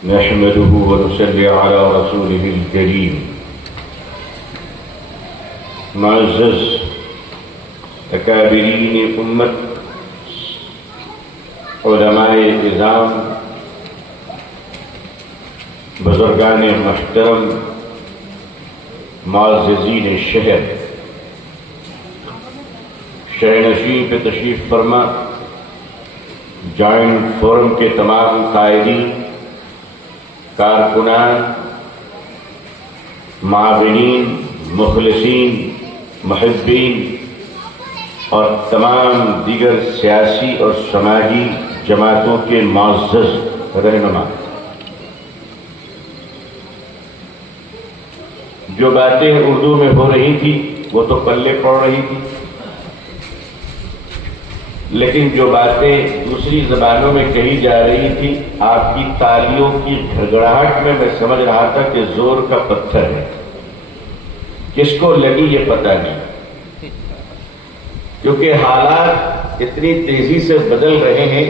نحمده ونصلي على رسوله الكريم. معزز اکابرین امت، علماء اعظام، بزرگان محترم، معززین شہر، شہرنشین پہ تشریف فرما، جوائنٹ فورم کے تمام قائدین، کارکنان، معاونین، مخلصین، محبین اور تمام دیگر سیاسی اور سماجی جماعتوں کے معزز رہنما، جو باتیں اردو میں ہو رہی تھی وہ تو پلے پڑ رہی تھی، لیکن جو باتیں دوسری زبانوں میں کہی جا رہی تھی، آپ کی تالیوں کی گھڑگھڑاہٹ میں میں سمجھ رہا تھا کہ زور کا پتھر ہے. کس کو لگی یہ پتہ نہیں، کیونکہ حالات اتنی تیزی سے بدل رہے ہیں،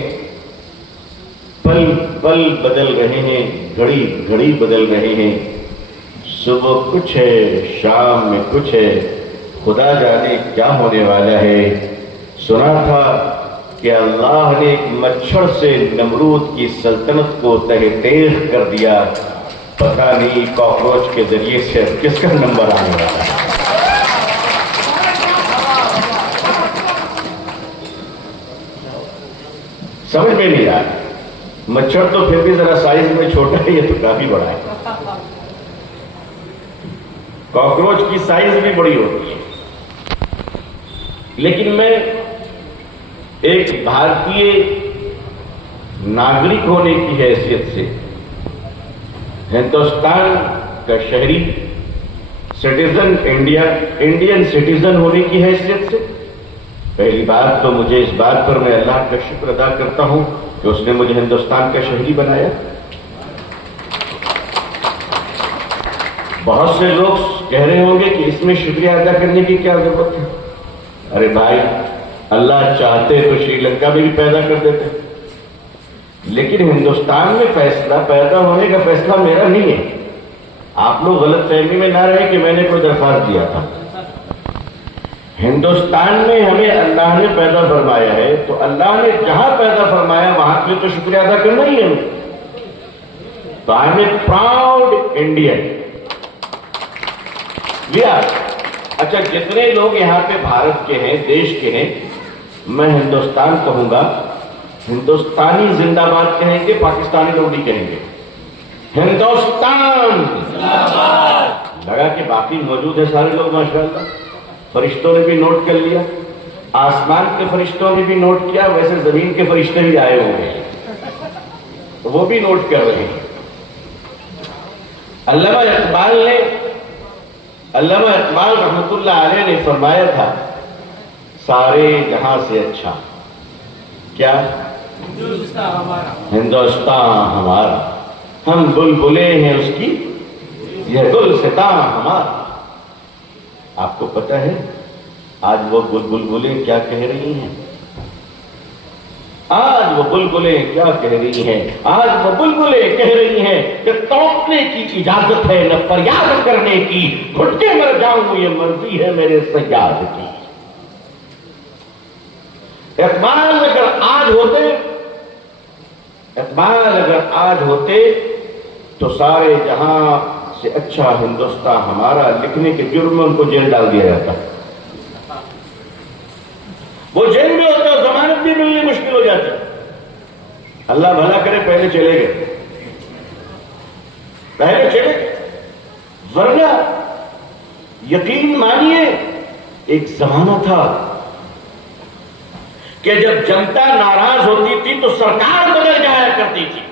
پل پل بدل رہے ہیں، گھڑی گھڑی بدل رہے ہیں. صبح کچھ ہے، شام میں کچھ ہے، خدا جانے کیا ہونے والا ہے. سنا تھا کہ اللہ نے ایک مچھر سے نمرود کی سلطنت کو تہہ تیغ کر دیا. پتہ نہیں کاکروچ کے ذریعے سے کس کا نمبر آنے والا ہے. سمجھ میں نہیں آیا. مچھر تو پھر بھی ذرا سائز میں چھوٹا ہے، یہ تو کافی بڑا ہے. کاکروچ کی سائز بھی بڑی ہوتی ہے. لیکن میں ایک بھارتی ناگرک ہونے کی حیثیت سے، ہندوستان کا شہری، سٹیزن انڈیا، انڈین سٹیزن ہونے کی حیثیت سے، پہلی بات تو مجھے اس بات پر میں اللہ کا شکر ادا کرتا ہوں کہ اس نے مجھے ہندوستان کا شہری بنایا. بہت سے لوگ کہہ رہے ہوں گے کہ اس میں شکریہ ادا کرنے کی کیا ضرورت ہے. ارے بھائی، اللہ چاہتے تو شری لنکا میں بھی پیدا کر دیتے، لیکن ہندوستان میں فیصلہ پیدا ہونے کا فیصلہ میرا نہیں ہے. آپ لوگ غلط فہمی میں نہ رہے کہ میں نے کوئی درخواست دیا تھا. ہندوستان میں ہمیں اللہ نے پیدا فرمایا ہے، تو اللہ نے جہاں پیدا فرمایا وہاں کے تو شکریہ ادا کرنا ہی ہے. تو I am a proud Indian. اچھا، جتنے لوگ یہاں پہ بھارت کے ہیں، دیش کے ہیں، میں ہندوستان کہوں گا، ہندوستانی زندہ باد کہیں گے، پاکستانی لوگ نہیں کہیں گے. ہندوستان زندہ باد لگا کہ باقی موجود ہے سارے لوگ ماشاءاللہ. فرشتوں نے بھی نوٹ کر لیا، آسمان کے فرشتوں نے بھی نوٹ کیا، ویسے زمین کے فرشتے بھی آئے ہوئے ہیں تو وہ بھی نوٹ کر رہے ہیں. علامہ اقبال رحمت اللہ علیہ نے فرمایا تھا، سارے جہاں سے اچھا کیا ہندوستان ہمارا، ہم بلبلے ہیں اس کی، یہ گلستاں ہمارا. آپ کو پتہ ہے آج وہ بلبلیں کیا کہہ رہی ہیں؟ آج وہ بلبلیں کیا کہہ رہی ہیں؟ آج وہ بلبلیں کہہ رہی ہیں کہ توڑنے کی اجازت ہے نہ فریاد کرنے کی، گھٹ کے مر جاؤں یہ مرضی ہے میرے سیاد کی. اقبال اگر آج ہوتے تو سارے جہاں سے اچھا ہندوستان ہمارا لکھنے کے جرم میں ان کو جیل ڈال دیا جاتا. وہ جیل میں ہوتے اور ضمانت بھی ملنی مشکل ہو جاتی. اللہ بھلا کرے پہلے چلے گئے، ورنہ یقین مانیے ایک زمانہ تھا کہ جب جنتا ناراض ہوتی تھی تو سرکار بدل جایا کرتی تھی.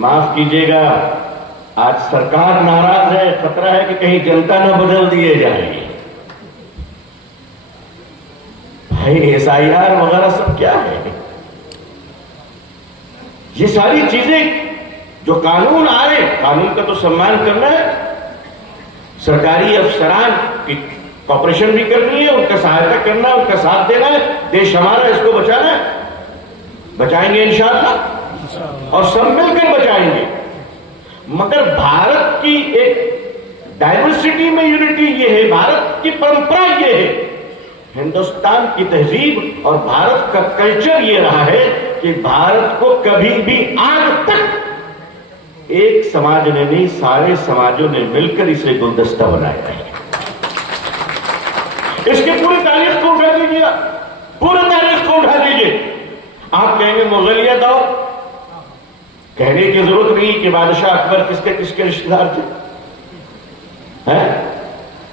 معاف کیجیے گا، آج سرکار ناراض ہے، خطرہ ہے کہ کہیں جنتا نہ بدل دیے جائے. بھائی SIR وغیرہ سب کیا ہے؟ یہ ساری چیزیں جو قانون آئے، قانون کا تو سمان کرنا ہے. سرکاری افسران کی کوپریشن بھی کرنی ہے، ان کا سہایتا کرنا ہے، ان کا ساتھ دینا ہے. دیش ہمارا، اس کو بچانا ہے. بچائیں گے انشاءاللہ. اور سب مل کر بچائیں گے. مگر بھارت کی ایک ڈائیورسٹی میں یونٹی یہ ہے, بھارت کی پرمپرا یہ ہے, ہندوستان کی تہذیب اور بھارت کا کلچر یہ رہا ہے کہ بھارت کو کبھی بھی آج تک ایک سماج نے نہیں, سارے سماجوں نے مل کر اسے گلدستہ بنایا ہے. اس کی پوری تاریخ کو اٹھا لیجیے, پورے تاریخ کو اٹھا لیجیے. آپ کہیں گے مغلیہ دور, کہنے کی ضرورت نہیں کہ بادشاہ اکبر کس کے رشتہ دار تھے,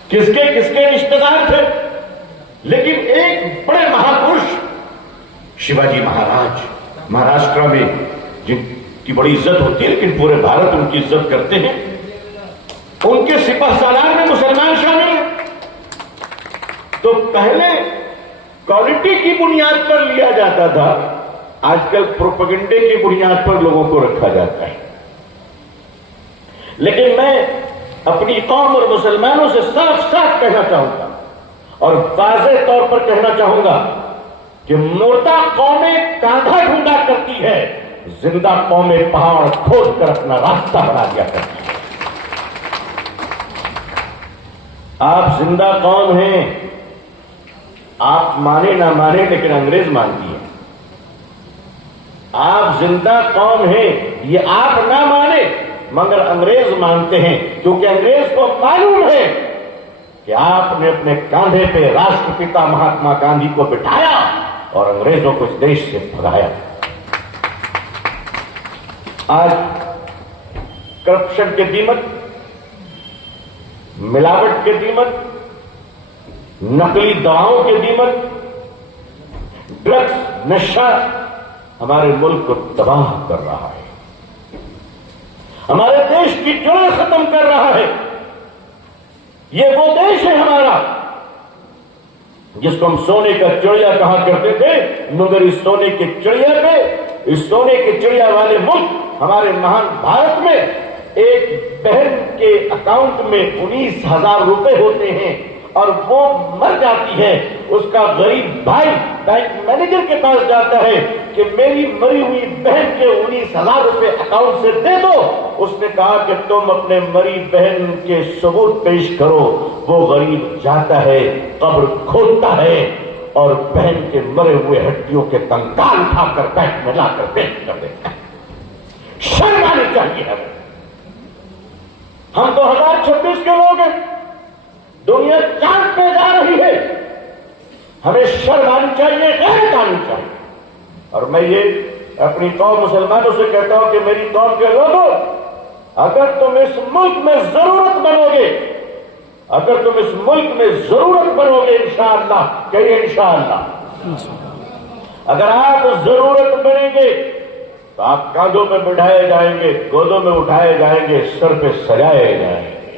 کس کے رشتہ دار تھے. لیکن ایک بڑے مہاپروش شیواجی مہاراج, مہاراشٹر میں جن کی بڑی عزت ہوتی ہے لیکن پورے بھارت ان کی عزت کرتے ہیں, ان کے سپہ سالار میں مسلمان شامل ہیں. تو پہلے کوالٹی کی بنیاد پر لیا جاتا تھا, آج کل پروپیگنڈے کی بنیاد پر لوگوں کو رکھا جاتا ہے. لیکن میں اپنی قوم اور مسلمانوں سے صاف صاف کہنا چاہوں گا اور واضح طور پر کہنا چاہوں گا کہ مردہ قومیں کاندھا ڈھونڈا کرتی ہے, زندہ قومیں پہاڑ کھود کر اپنا راستہ بنا دیا کرتی ہے. آپ زندہ قوم ہیں, آپ مانے نہ مانے لیکن انگریز مانتی ہے. آپ زندہ قوم ہیں, یہ آپ نہ مانے مگر انگریز مانتے ہیں, کیونکہ انگریز کو معلوم ہے کہ آپ نے اپنے کاندھے پہ راشٹر پتا مہاتما گاندھی کو بٹھایا اور انگریزوں کو اس دیش سے بھگایا. آج کرپشن کے دیمک, ملاوٹ کے دیمک, نقلی دواؤں کے دیمک, ڈرگس, نشہ ہمارے ملک کو تباہ کر رہا ہے, ہمارے دیش کی جڑیں ختم کر رہا ہے. یہ وہ دیش ہے ہمارا جس کو ہم سونے کا چڑیا کہا کرتے تھے, مگر اس سونے کے چڑیا پہ, اس سونے کے چڑیا والے ملک ہمارے مہان بھارت میں ایک بہن کے اکاؤنٹ میں 19,000 روپے ہوتے ہیں اور وہ مر جاتی ہے. اس کا غریب بھائی بینک مینیجر کے پاس جاتا ہے کہ میری مری ہوئی بہن کے 19,000 روپے اکاؤنٹ سے دے دو. اس نے کہا کہ تم اپنے مری بہن کے ثبوت پیش کرو. وہ غریب جاتا ہے, قبر کھودتا ہے اور بہن کے مرے ہوئے ہڈیوں کے کنکال اٹھا کر بینک میں لا کر پیش کر دیتا ہے. شرم آنی چاہیے ہمیں. ہم 2026 کے لوگ ہیں, دنیا چاند پہ جا رہی ہے, ہمیں شرم آنی چاہیے, غیرت آنی چاہیے. اور میں یہ اپنی قوم مسلمانوں سے کہتا ہوں کہ میری قوم کے لوگوں, اگر تم اس ملک میں ضرورت بنو گے, اگر تم اس ملک میں ضرورت بنو گے انشاءاللہ, کہیے انشاءاللہ, اگر آپ ضرورت بنیں گے تو آپ کاندھوں پہ بٹھائے جائیں گے, گودوں میں اٹھائے جائیں گے, سر پہ سجائے جائیں گے.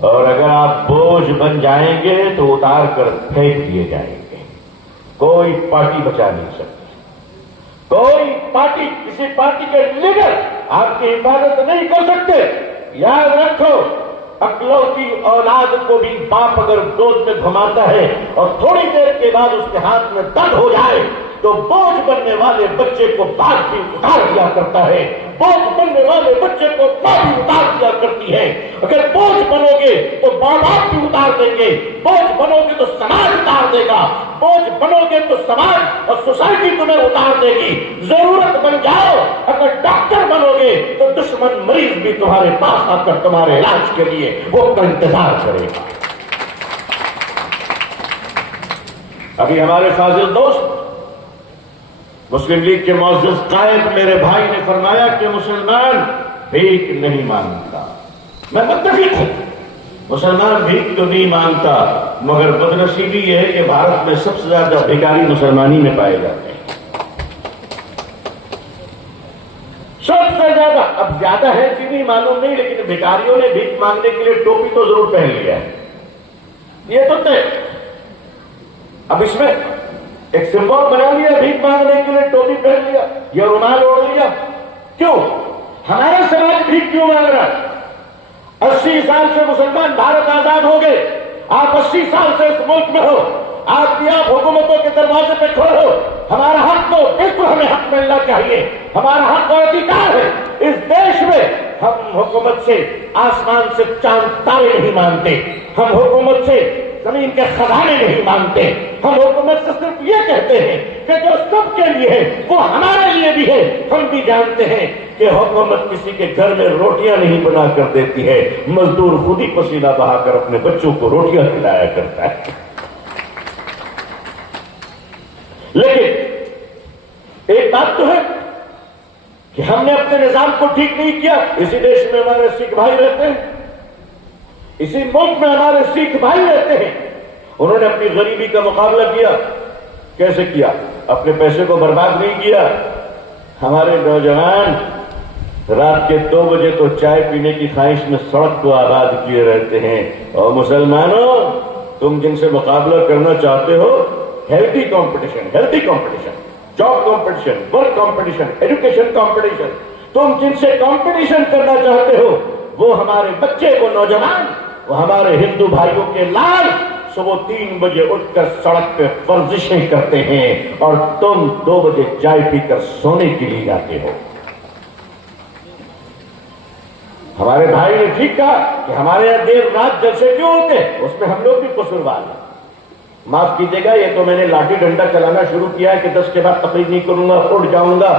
اور اگر آپ بوجھ بن جائیں گے تو اتار کر پھینک دیے جائیں گے. کوئی پارٹی بچا نہیں سکتی, کوئی پارٹی, کسی پارٹی کے لیڈر آپ کی حفاظت نہیں کر سکتے. یاد رکھو, اکلوتی اولاد کو بھی باپ اگر گود میں گھماتا ہے اور تھوڑی دیر کے بعد اس کے ہاتھ میں درد ہو جائے تو بوجھ بننے والے بچے کو باپ بھی اتار دیا کرتا ہے, بوجھ بننے والے بچے کو ماں بھی اتار دیا کرتی ہے. اگر بوجھ بنو گے تو ماں باپ بھی اتار دیں گے, بوجھ بنو گے تو سماج اتار دے گا, بوجھ بنو گے تو سماج اور سوسائٹی تمہیں اتار دے گی. ضرورت بن جاؤ, اگر ڈاکٹر بنو گے تو دشمن مریض بھی تمہارے پاس آ کر تمہارے علاج کے لیے وہ کا انتظار کرے گا. ابھی ہمارے فاضل دوست مسلم لیگ کے معزز قائد میرے بھائی نے فرمایا کہ مسلمان بھیک نہیں مانگتا. میں متفق ہوں, مسلمان بھیک تو نہیں مانگتا, مگر بدنصیبی یہ ہے کہ بھارت میں سب سے زیادہ بھیکاری مسلمانی میں پائے جاتے ہیں. سب سے زیادہ, اب زیادہ ہے کہ نہیں معلوم نہیں, لیکن بھیکاریوں نے بھیک مانگنے کے لیے ٹوپی تو ضرور پہن لیا ہے, یہ تو طے. اب اس میں ایک سمبول بنا لیا, بھیک مانگنے کے لیے ٹوپی پہن لیا یا رومال اوڑھ لیا. کیوں ہمارا سماج بھیک کیوں مانگ رہا ہے؟ 80 سال سے مسلمان بھارت آزاد ہو گئے, آپ 80 سال سے اس ملک میں ہو, آج بھی آپ حکومتوں کے دروازے پہ کھڑے ہو. ہمارا حق تو بالکل ہمیں حق ملنا چاہیے. ہمارا حق اور ادھیکار ہے. اس دیش میں ہم حکومت سے آسمان سے چاند تارے نہیں مانتے. ہم حکومت سے زمین کے خزانے نہیں مانتے. ہم حکومت سے صرف یہ کہتے ہیں کہ جو سب کے لیے ہے وہ ہمارے لیے بھی ہے. ہم بھی جانتے ہیں کہ حکومت کسی کے گھر میں روٹیاں نہیں بنا کر دیتی ہے. مزدور خود ہی پسینہ بہا کر اپنے بچوں کو روٹیاں کھلایا کرتا ہے. لیکن ایک بات تو ہے کہ ہم نے اپنے نظام کو ٹھیک نہیں کیا. اسی دیش میں ہمارے سکھ بھائی رہتے ہیں, اسی ملک میں ہمارے سکھ بھائی رہتے ہیں. انہوں نے اپنی غریبی کا مقابلہ کیا. کیسے کیا؟ اپنے پیسے کو برباد نہیں کیا. ہمارے نوجوان رات کے 2 بجے تو چائے پینے کی خواہش میں سڑک کو آباد کیے رہتے ہیں. اور مسلمانوں, تم جن سے مقابلہ کرنا چاہتے ہو, healthy competition, job competition, work competition, education competition, تم جن سے کمپٹیشن کرنا چاہتے ہو وہ ہمارے بچے, وہ نوجوان, وہ ہمارے ہندو بھائیوں کے لال صبح 3 بجے اٹھ کر سڑک پہ ورزشیں کرتے ہیں اور تم 2 بجے چائے پی کر سونے کے لیے جاتے ہو. ہمارے بھائی نے ٹھیک کہا کہ ہمارے یہاں دیر رات جلسے کیوں ہوتے ہیں, اس میں ہم لوگ بھی قصوروار ہیں. معاف کیجیے گا, یہ تو میں نے لاٹھی ڈنڈا چلانا شروع کیا ہے کہ 10 کے بعد تقریر نہیں کروں گا, اٹھ جاؤں گا.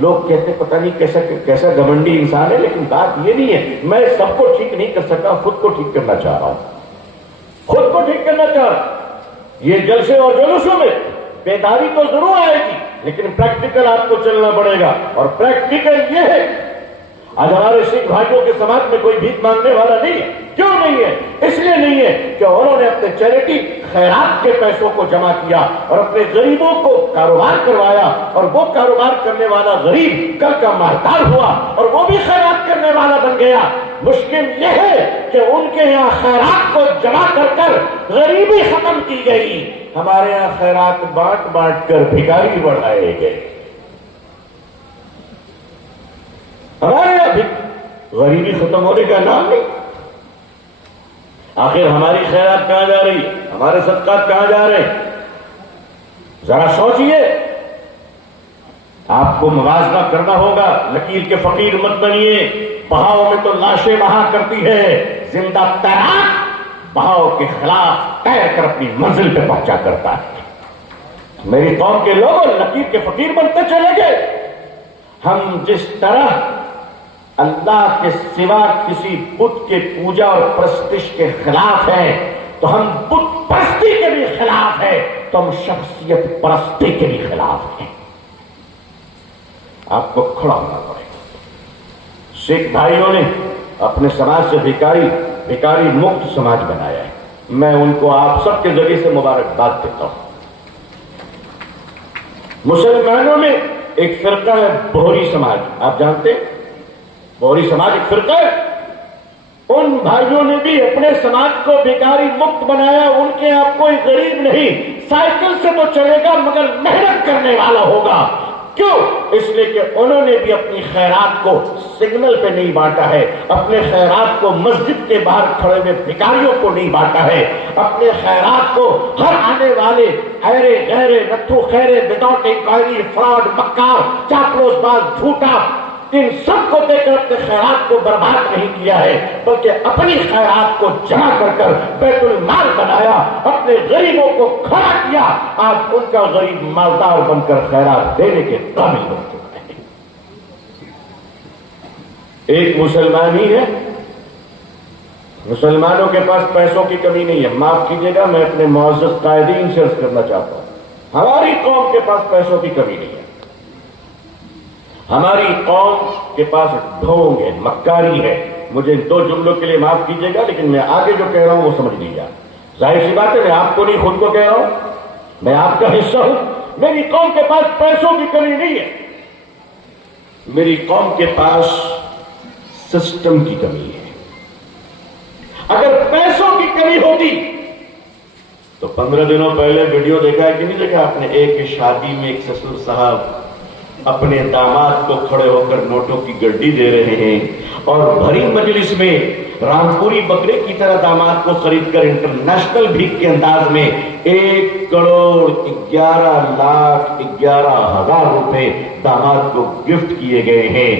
لوگ کہتے پتہ نہیں کیسا گھمنڈی انسان ہے. لیکن بات یہ نہیں ہے, میں سب کو ٹھیک نہیں کر سکتا, خود کو ٹھیک کرنا چاہ رہا ہوں. خود کو ٹھیک کرنا چاہ رہا ہوں. یہ جلسے اور جلوسوں میں بیداری تو ضرور آئے گی, لیکن پریکٹیکل آپ کو چلنا پڑے گا. اور پریکٹیکل یہ ہے, آج ہمارے سکھ بھائیوں کے سماج میں کوئی بھیک مانگنے والا نہیں ہے. کیوں نہیں ہے؟ اس لیے نہیں ہے کہ انہوں نے اپنے چیریٹی خیرات کے پیسوں کو جمع کیا اور اپنے غریبوں کو کاروبار کروایا, اور وہ کاروبار کرنے والا غریب کل کا مالدار ہوا اور وہ بھی خیرات کرنے والا بن گیا. مشکل یہ ہے کہ ان کے یہاں خیرات کو جمع کر غریبی ختم کی گئی. ہمارے یہاں خیرات بانٹ کر بھکاری بڑھائے گئے. ہمارے یہاں بھی غریبی ختم ہونے کا نام نہیں. آخر ہماری خیرات کہاں جا رہی ہے, ہمارے صدقات کہاں جا رہے ہیں؟ ذرا سوچئے. آپ کو موازنہ کرنا ہوگا. لکیر کے فقیر مت بنیے. بہاؤ میں تو لاشیں بہا کرتی ہے, زندہ تیراک بہاؤ کے خلاف تیر کر اپنی منزل پہ پہنچا کرتا ہے. میری قوم کے لوگ لکیر کے فقیر بنتے چلے گئے. ہم جس طرح اللہ کے سوا کسی بت کے پوجا اور پرستش کے خلاف ہیں, تو ہم بت پرستی کے بھی خلاف ہیں, تو ہم شخصیت پرستی کے بھی خلاف ہیں. آپ کو کھڑا ہونا پڑے گا. سکھ بھائیوں نے اپنے سماج سے بھکاری مکت سماج بنایا ہے. میں ان کو آپ سب کے ذریعے سے مبارکباد دیتا ہوں. مسلمانوں میں ایک فرقہ ہے بوہری سماج. آپ جانتے ہیں بوہری سماج ایک فرقہ ہے. ان بھائیوں نے بھی اپنے سماج کو بیکاری مکت بنایا. ان کے آپ کوئی غریب نہیں, سائیکل سے تو چلے گا مگر محنت کرنے والا ہوگا. کیوں؟ اس لیے کہ انہوں نے بھی اپنی خیرات کو سگنل پہ نہیں بانٹا ہے, اپنے خیرات کو مسجد کے باہر کھڑے ہوئے بھکاریوں کو نہیں بانٹا ہے, اپنے خیرات کو ہر آنے والے ایرے غیرے نتھو خیرے وداؤٹ انکوائری فراڈ مکار چاپلوس باز جھوٹا ان سب کو دے کر اپنے خیرات کو برباد نہیں کیا ہے, بلکہ اپنی خیرات کو جمع کر بیت المال بنایا, اپنے غریبوں کو کھڑا کیا. آج ان کا غریب مالدار بن کر خیرات دینے کے قابل ہو چکا ہے. ایک مسلمان ہی ہے. مسلمانوں کے پاس پیسوں کی کمی نہیں ہے. معاف کیجیے گا, میں اپنے معزز قائدین سے عرض کرنا چاہتا ہوں, ہماری قوم کے پاس پیسوں کی کمی نہیں ہے. ہماری قوم کے پاس ڈھونگ ہے, مکاری ہے. مجھے 2 جملوں کے لیے معاف کیجیے گا, لیکن میں آگے جو کہہ رہا ہوں وہ سمجھ لیجیے. ظاہر سی بات ہے, میں آپ کو نہیں خود کو کہہ رہا ہوں, میں آپ کا حصہ ہوں. میری قوم کے پاس پیسوں کی کمی نہیں ہے. میری قوم کے پاس سسٹم کی کمی ہے. اگر پیسوں کی کمی ہوتی تو 15 دنوں پہلے ویڈیو دیکھا ہے کہ نہیں دیکھا آپ نے, ایک شادی میں ایک سسر صاحب اپنے داماد کو کھڑے ہو کر نوٹوں کی گڈی دے رہے ہیں اور بھری مجلس میں رامپوری بکرے کی طرح داماد کو خرید کر انٹرنیشنل بھیک کے انداز میں 1,11,11,000 روپے داماد کو گفٹ کیے گئے ہیں۔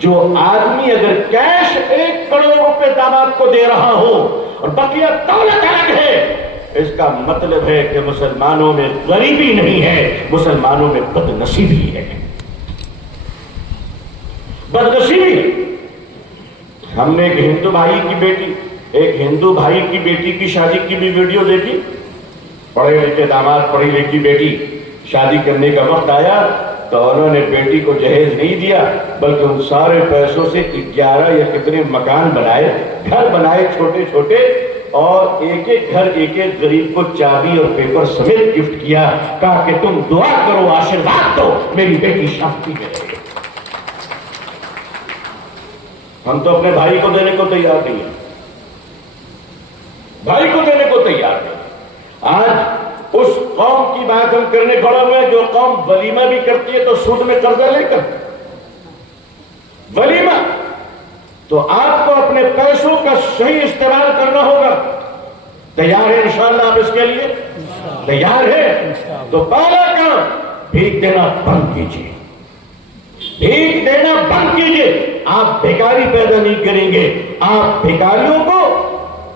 جو آدمی اگر کیش 1 کروڑ روپے داماد کو دے رہا ہو اور بقیہ دولت الگ ہے، اس کا مطلب ہے کہ مسلمانوں میں غریبی نہیں ہے، مسلمانوں میں بد نصیبی ہے، بد نصیبی ہے۔ ہم نے ایک ہندو بھائی کی بیٹی کی شادی کی بھی ویڈیو دیکھی۔ پڑھے لکھے داماد، پڑھی لکھی بیٹی، شادی کرنے کا وقت آیا تو انہوں نے بیٹی کو جہیز نہیں دیا، بلکہ ان سارے پیسوں سے 11 یا کتنے مکان بنائے، گھر بنائے چھوٹے چھوٹے، اور ایک ایک گھر ایک ایک غریب کو چابی اور پیپر سمیت گفٹ کیا، کہا کہ تم دعا کرو، آشیرواد دو، میری بیٹی شانتی میں رہے۔ ہم تو اپنے بھائی کو دینے کو تیار نہیں ہیں، بھائی کو دینے کو تیار نہیں۔ آج اس قوم کی بات ہم کرنے کھڑے ہوئے جو قوم ولیمہ بھی کرتی ہے تو سود میں قرضہ لے کر ولیمہ۔ تو آپ کو اپنے پیسوں کا صحیح استعمال کرنا ہوگا۔ تیار ہے انشاءاللہ آپ اس کے لیے؟ تیار ہے؟ تو پہلا کام، بھیک دینا بند کیجیے، بھیک دینا بند کیجیے۔ آپ بھیکاری پیدا نہیں کریں گے، آپ بھیکاریوں کو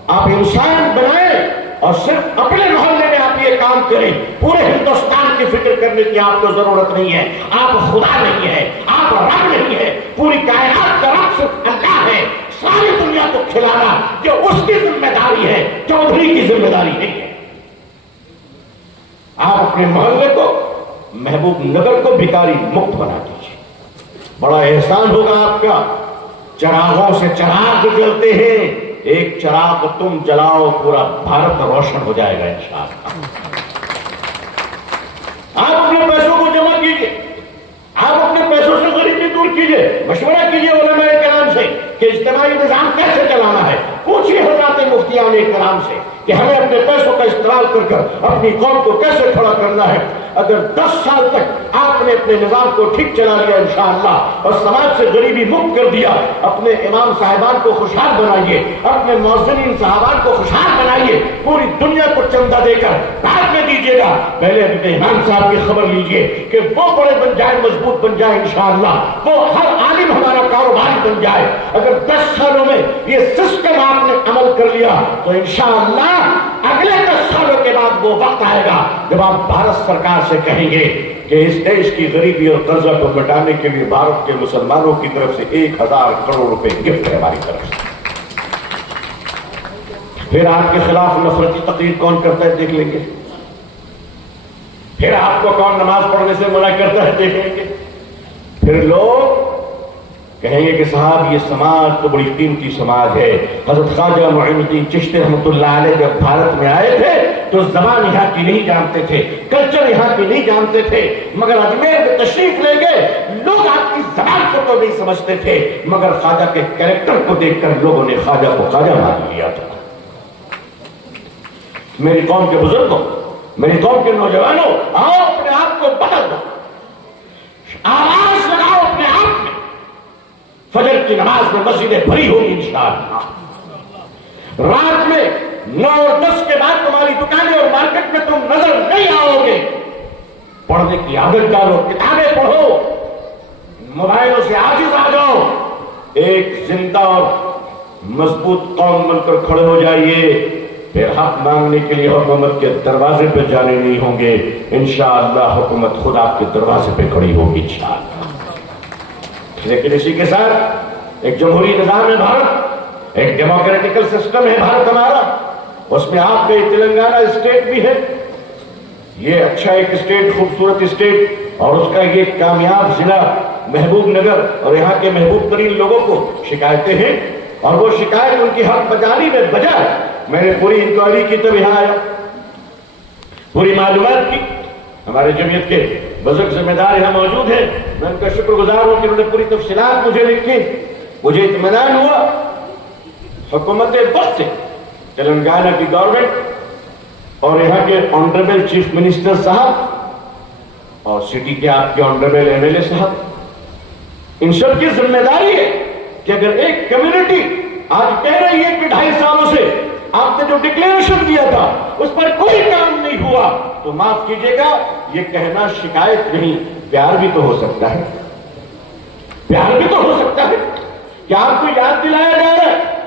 آپ انسان بنائیں اور صرف اپنے محلے میں آپ یہ کام کریں۔ پورے ہندوستان کی فکر کرنے کی آپ کو ضرورت نہیں ہے، آپ خدا نہیں ہے، آپ رب نہیں ہے، پوری کائنات کا رب صرف اللہ ہے۔ ساری دنیا کو کھلانا جو اس کی ذمہ داری ہے، چودھری کی ذمہ داری نہیں ہے۔ آپ اپنے محلے کو، محبوب نگر کو بھکاری مکت بنا دیجیے، بڑا احسان ہوگا آپ کا۔ چراغوں سے چراغ جلتے ہیں، ایک چراغ تم جلاؤ، پورا بھارت روشن ہو جائے گا انشاءاللہ۔ آپ اپنے پیسوں کو جمع کیجیے، آپ اپنے پیسوں سے غریبی دور کیجیے، مشورہ کیجیے علماء کرام سے کہ اجتماعی نظام کیسے چلانا ہے۔ پوچھیے حضرات مفتیان کرام سے کہ ہمیں اپنے پیسوں کا استعمال کر اپنی قوم کو کیسے کھڑا کرنا ہے۔ اگر 10 سال تک آپ نے اپنے نظام کو ٹھیک چلا لیا انشاءاللہ اور سماج سے غریبی مکت کر دیا، اپنے امام صاحبان کو خوشحال بنائیے، اپنے مؤذنین صاحبان کو خوشحال بنائیے، پوری دنیا کو چندہ دے کر بعد میں دیجیے گا۔ پہلے اپنے امام صاحب کی خبر لیجیے کہ وہ بڑے بن جائے، مضبوط بن جائے انشاءاللہ، وہ ہر عالم ہمارا کاروباری بن جائے۔ اگر 10 سالوں میں یہ سسٹم آپ نے عمل کر لیا تو انشاءاللہ اگلے 10 سالوں کے بعد وہ وقت آئے گا جب آپ بھارت سرکار سے کہیں گے کہ اس دیش کی غریبی اور قرضہ کو مٹانے کے لیے بھارت کے مسلمانوں کی طرف سے 1000 کروڑ روپے گفٹ ہے ہماری طرف سے۔ پھر آپ کے خلاف نفرتی تقریر کون کرتا ہے دیکھ لیں گے، پھر آپ کو کون نماز پڑھنے سے منع کرتا ہے دیکھ لیں گے، پھر لوگ کہیں گے کہ صاحب یہ سماج تو بڑی قیمتی سماج ہے۔ حضرت خواجہ معین الدین چشتی رحمۃ اللہ علیہ جب بھارت میں آئے تھے تو زبان یہاں کی نہیں جانتے تھے، کلچر یہاں کی نہیں جانتے تھے، مگر اجمیر میں تشریف لے گئے، لوگ آپ کی زبان کو تو نہیں سمجھتے تھے، مگر خواجہ کے کریکٹر کو دیکھ کر لوگوں نے خواجہ کو خواجہ مان لیا تھا۔ میری قوم کے بزرگوں، میری قوم کے نوجوانوں، آؤ اپنے آپ کو بدل دو، آواز لگاؤ اپنے آپ میں۔ فجر کی نماز میں مسجدیں بھری ہوگی انشاءاللہ، رات میں 9 اور 10 کے بعد تمہاری دکانیں اور مارکیٹ میں تم نظر نہیں آؤ گے۔ پڑھنے کی عادت ڈالو، کتابیں پڑھو، موبائلوں سے عاجز آ جاؤ، ایک زندہ اور مضبوط قوم بن کر کھڑے ہو جائیے، پھر حق مانگنے کے لیے حکومت کے دروازے پہ جانے نہیں ہوں گے، انشاءاللہ حکومت خود آپ کے دروازے پہ کھڑی ہوگی انشاءاللہ۔ لیکن اسی کے ساتھ ایک جمہوری نظام ہے بھارت، ایک ڈیموکریٹکل سسٹم ہے بھارت ہمارا، اس میں آپ کا تلنگانہ اسٹیٹ بھی ہے، یہ اچھا ایک اسٹیٹ، خوبصورت اسٹیٹ، اور اس کا یہ کامیاب ضلع محبوب نگر، اور یہاں کے محبوب ترین لوگوں کو شکایتیں ہیں، اور وہ شکایت ان کی حق بجانی میں بجائے میں نے پوری انکوائری کی تب یہاں آیا، پوری معلومات کی، ہمارے جمعیت کے بزرگ ذمہ دار یہاں موجود ہیں، میں ان کا شکر گزار ہوں کہ انہوں نے پوری تفصیلات مجھے لکھی، مجھے اطمینان ہوا۔ حکومت وقت سے تلنگانہ کی گورنمنٹ اور یہاں کے آنریبل چیف منسٹر صاحب اور سٹی کے آپ کے آنریبل ایم ایل اے صاحب, ان سب کی ذمہ داری ہے کہ اگر ایک کمیونٹی آج کہہ رہی ہے کہ 2.5 سالوں سے آپ نے جو ڈکلیریشن دیا تھا اس پر کوئی کام نہیں ہوا, تو معاف کیجیے گا, یہ کہنا شکایت نہیں, پیار بھی تو ہو سکتا ہے, پیار بھی تو ہو سکتا ہے. کیا آپ کو یاد دلایا جائے